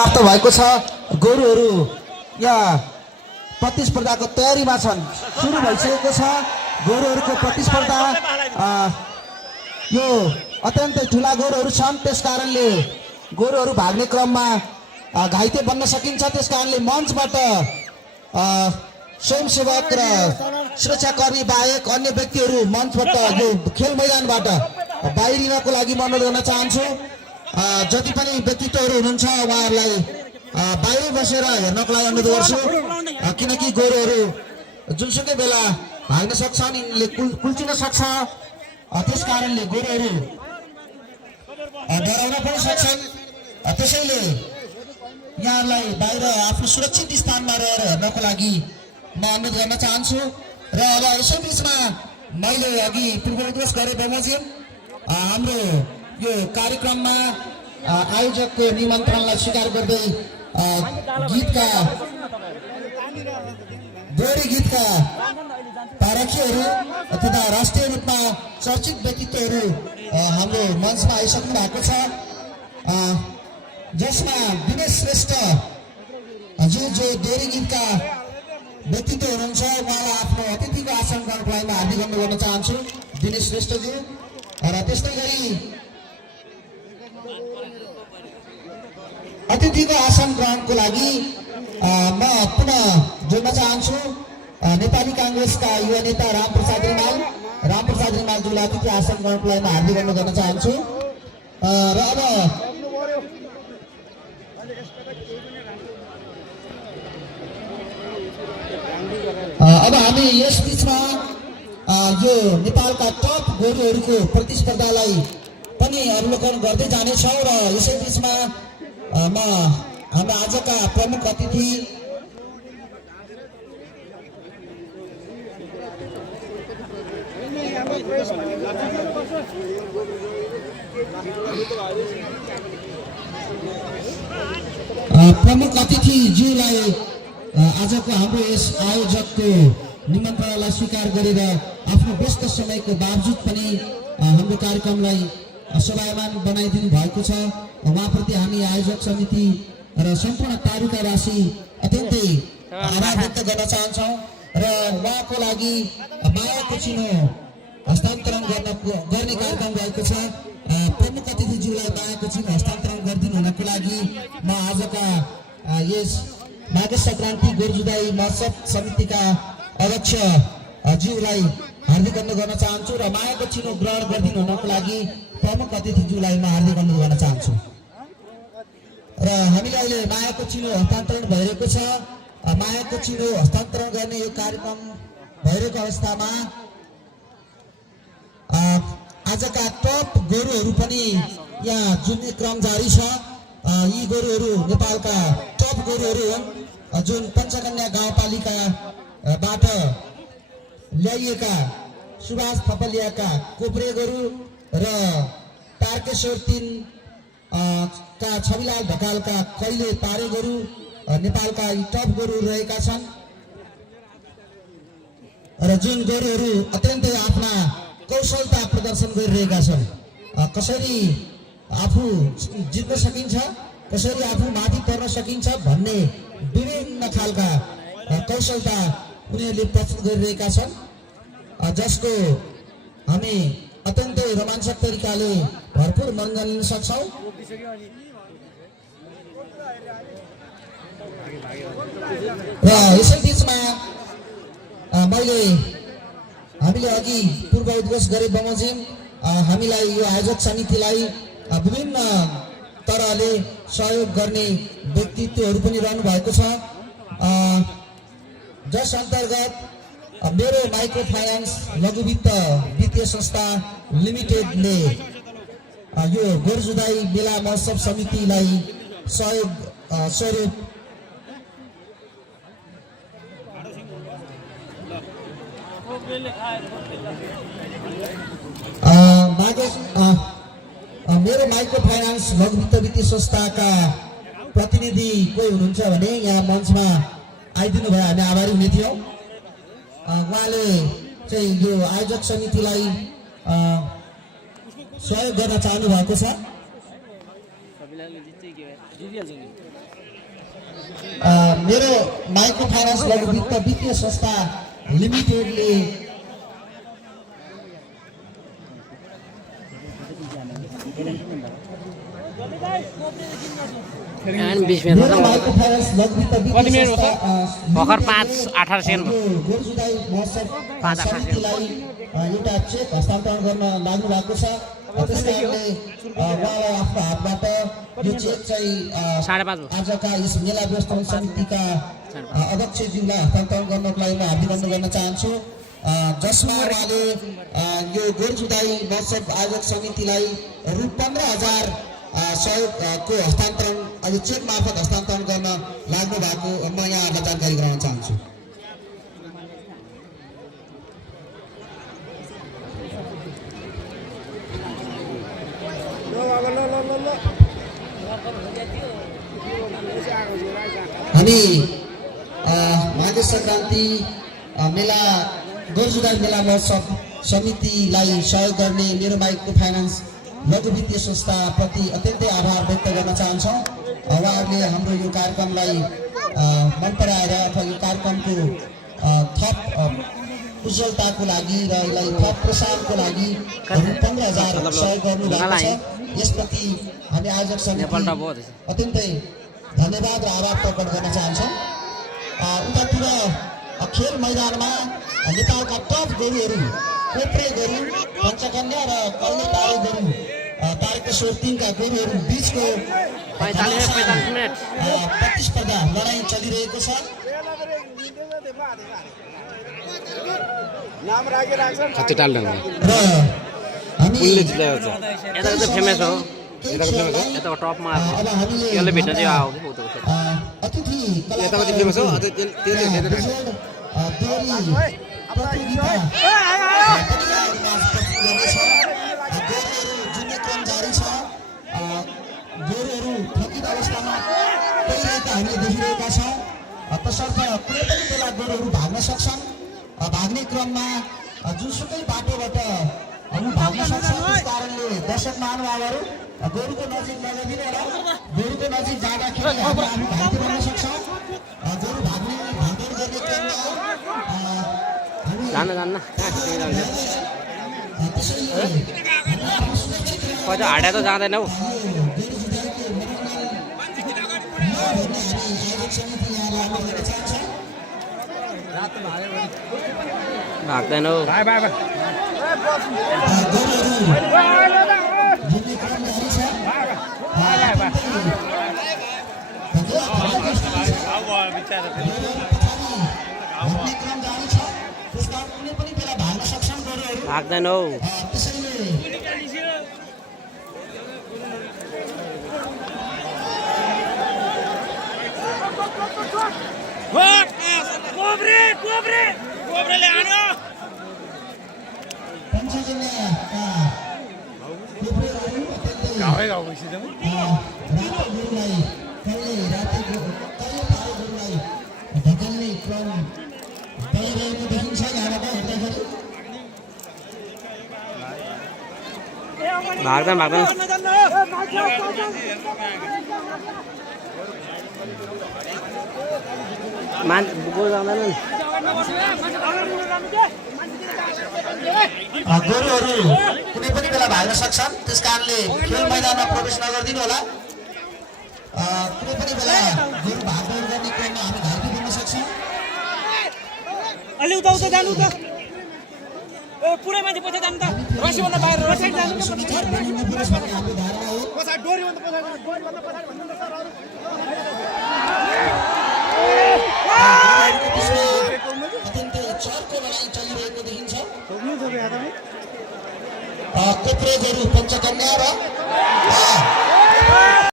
समाप्त भएको छ। गोरुहरू यहाँ प्रतिस्पर्धाको तयारीमा छन्। सुरु भइसकेको छ गोरुहरूको प्रतिस्पर्धा। यो अत्यन्तै ठुला गोरुहरू छन्, त्यसकारणले गोरुहरू भाग्ने क्रममा घाइते बन्न सकिन्छ। त्यसकारणले मञ्चबाट स्वयंसेवक र सुरक्षाकर्मी बाहेक अन्य व्यक्तिहरू मञ्चबाट यो खेल मैदानबाट बाहिरिनको लागि म अनुरोध गर्न चाहन्छु। जति पनि व्यक्तित्वहरू हुनुहुन्छ उहाँहरूलाई बाहिर बसेर हेर्नको लागि अनुरोध गर्छु, किनकि गोरुहरू जुनसुकै बेला भाग्न सक्छन्, यिनले कुल्चिन सक्छ। त्यस कारणले गोरुहरू डराउन पनि सक्छन्। त्यसैले यहाँहरूलाई बाहिर आफ्नो सुरक्षित स्थानमा रहेर हेर्नको लागि म अनुरोध गर्न चाहन्छु। र अब यसै बिचमा मैले अघि पूर्वाभ्यास गरे बमोजिम हाम्रो यो कार्यक्रममा आयोजकको निमन्त्रणलाई स्वीकार गर्दै गीतका दोहोरी गीतका पारखीहरू तथा राष्ट्रिय रूपमा चर्चित व्यक्तित्वहरू हाम्रो मञ्चमा आइसक्नु भएको छ, जसमा दिनेश श्रेष्ठ जो दोहोरी गीतका व्यक्तित्व हुनुहुन्छ उहाँलाई आफ्नो अतिथिको आसन ग्रहणको लागि हार्दिक अनुरोध गर्न चाहन्छु, दिनेश श्रेष्ठज्यू। र त्यस्तै गरी अतिथिको आसन ग्रहणको लागि म पुनः जोड्न चाहन्छु नेपाली काङ्ग्रेसका युवा नेता रामप्रसाद रिमालज्यूलाई अतिथि आसन ग्रहणको लागि हार्दिक अनुरोध गर्न चाहन्छु। र अब हामी यस बिचमा यो नेपालका टप गोरुहरूको प्रतिस्पर्धालाई पनि अवलोकन गर्दै जानेछौँ। र यसै बिचमा म हाम्रा आजका प्रमुख अतिथि ज्यूलाई आजको हाम्रो यस आयोजकको निमन्त्रणालाई स्वीकार गरेर आफ्नो व्यस्त समयको बावजुद पनि हाम्रो कार्यक्रमलाई शोभायमान बनाइदिनु भएको छ। उहाँप्रति हामी आयोजक समिति र सम्पूर्ण तारुकावासी अत्यन्तै आभार व्यक्त गर्न चाहन्छौँ। र उहाँको लागि मायाको चिनो हस्तान्तरण गर्ने कार्यक्रम रहेको छ। प्रमुख अतिथिज्यूलाई मायाको चिनो हस्तान्तरण गरिदिनु हुनको लागि म आजका यस माघे सङ्क्रान्ति गोरुजुधाई महोत्सव समितिका अध्यक्ष ज्यूलाई हार्दिक अनुरोध गर्न चाहन्छु। र मायाको चिनो ग्रहण गरिदिनु हुनको लागि प्रमुख अतिथिज्यूलाई म हार्दिक अनुरोध गर्न चाहन्छु। र हामीले अहिले मायाको चिनो हस्तान्तरण भइरहेको छ। मायाको चिनो हस्तान्तरण गर्ने यो कार्यक्रम भइरहेको अवस्थामा आजका टप गोरुहरू पनि यहाँ जुन्ने क्रम जारी छ। यी गोरुहरू नेपालका टप गोरुहरू हुन्, जुन पञ्चकन्या गाउँपालिकाबाट ल्याइएका सुभाष थपलियाका कोब्रे गोरु र तारकेश्वर 3 का छविलाल ढकालका कहिले पारे गोरु नेपालका यी टप गोरु रहेका छन्। र जुन गोरुहरू अत्यन्तै आफ्ना कौशलता प्रदर्शन गरिरहेका छन्, कसरी आफू जित्न सकिन्छ, कसरी आफू माथि तर्न सकिन्छ भन्ने विभिन्न खालका कौशलता उनीहरूले प्रस्तुत गरिरहेका छन्, जसको हामी अत्यन्तै रोमाञ्चक तरिकाले भरपूर मनोरञ्जन लिन सक्छौँ। र यसै बिचमा हामीले अघि पूर्व उद्घोष गरे बमोजिम हामीलाई यो आयोजक समितिलाई विभिन्न तरहले सहयोग गर्ने व्यक्तित्वहरू पनि रहनु भएको छ, जस अन्तर्गत मेरो माइक्रो फाइनान्स लघु वित्त वित्तीय संस्था लिमिटेडले यो गोरुजुधाई मेला महोत्सव समितिलाई सहयोग स्वरूप मेरो माइक्रो फाइनान्स लघु वित्त वित्तीय संस्थाका प्रतिनिधि कोही हुनुहुन्छ भने यहाँ मञ्चमा आइदिनु भए हामी आभारी हुने थियौँ। उहाँले चाहिँ यो आयोजक समितिलाई सहयोग गर्न चाहनु भएको छ। मेरो माइक्रो फाइनान्स लघु वित्त वित्तीय संस्था लिमिटेडले मेरो माइक्रो फाइनान्स लघु वित्त वित्तीय संस्था भर्खर 5-18 सेकेन्ड गोरजुदाई महोत्सव समितिलाई एउटा चेक हस्तान्तरण गर्न लाग्नु भएको छ। त्यसकारणले उहाँलाई आफ्नो हातबाट यो चेक चाहिँ 5:30 आजका यस मेला व्यवस्थापन समितिका अध्यक्षज्यूलाई हस्तान्तरण गर्नको लागि म अभिनन्दन गर्न चाहन्छु, जसमा उहाँले यो गोरजुदाई महोत्सव आयोजक समितिलाई रु 15,000 सहयोगको हस्तान्तरण यो चेक मार्फत हस्तान्तरण गर्न लाग्नु भएको म यहाँहरूलाई जानकारी गराउन चाहन्छु। हामी माघे सङ्क्रान्ति मेला गोरजुदाई मेला महोत्सव समितिलाई सहयोग गर्ने मेरो माइक्रो फाइनान्स लघु वित्तीय संस्थाप्रति अत्यन्तै आभार व्यक्त गर्न चाहन्छौँ। उहाँहरूले हाम्रो यो कार्यक्रमलाई मन पराएर अथवा यो कार्यक्रमको थप उज्जवलताको लागि र यसलाई थप प्रसारको लागि 15,000 सहयोग गर्नुभएको छ। यसप्रति हामी आयोजक समिति अत्यन्तै धन्यवाद र आभार प्रकट गर्न चाहन्छौँ। उतातिर खेल मैदानमा नेपालका टप गोरुहरू कोप्रे गोरु, पञ्चकन्या र कल्ले तारे गोरु, तारकेश्वर टिमका गोरुहरू बिचको 45 मिनट प्रतिस्पर्धा लडाइँ चलिरहेको छ। र हामी यता चाहिँ फेमस हो, यता टपमा यसले भेट्न चाहिँ आऊ अतिथि यतापट्टि फेमस हो जुन क्रम जारी छ, गोरुहरू थकित अवस्थामा गइरहेका हामीले देखिरहेका छौँ। तसर्थ कुनै पनि बेला गोरुहरू भाग्न सक्छन्। भाग्ने क्रममा जुनसुकै बाटोबाट भाग्न सक्छन्। त्यस कारणले दर्शक महानुभावहरू गोरुको नजिक नजादिनु होला। गोरुको नजिक जाँदाखेरि हामी घाइते बन्न सक्छौँ। गोरु भाग्ने भागदौड गर्ने क्रममा जान्न कता हाडा त जाँदैन हौ। भाग्दैन हौ। भाग्दैन हौ। भाग्दैन मान्छे बुको जाँदैन। गोरुहरू कुनै पनि बेला भाग्न सक्छन्। त्यस कारणले खेल मैदानमा प्रवेश नगरिदिनु होला। कुनै पनि बेला गोरु भागदौड गर्ने क्रममा हामी घाइते बन्न सक्छौँ। अलि उता जानु त पुरै मान्छे पछि जानु त रसी भन्दा बाहिर रसी जानु हाम्रो धारणा हो। पछाडि डोरी भन्दा पछाडि डोरी भन्दा पछाडि भन्नु सर अत्यन्तै चर्को लडाइँ चलिरहेको देखिन्छ। कोप्रे गोरु, पञ्चकन्या र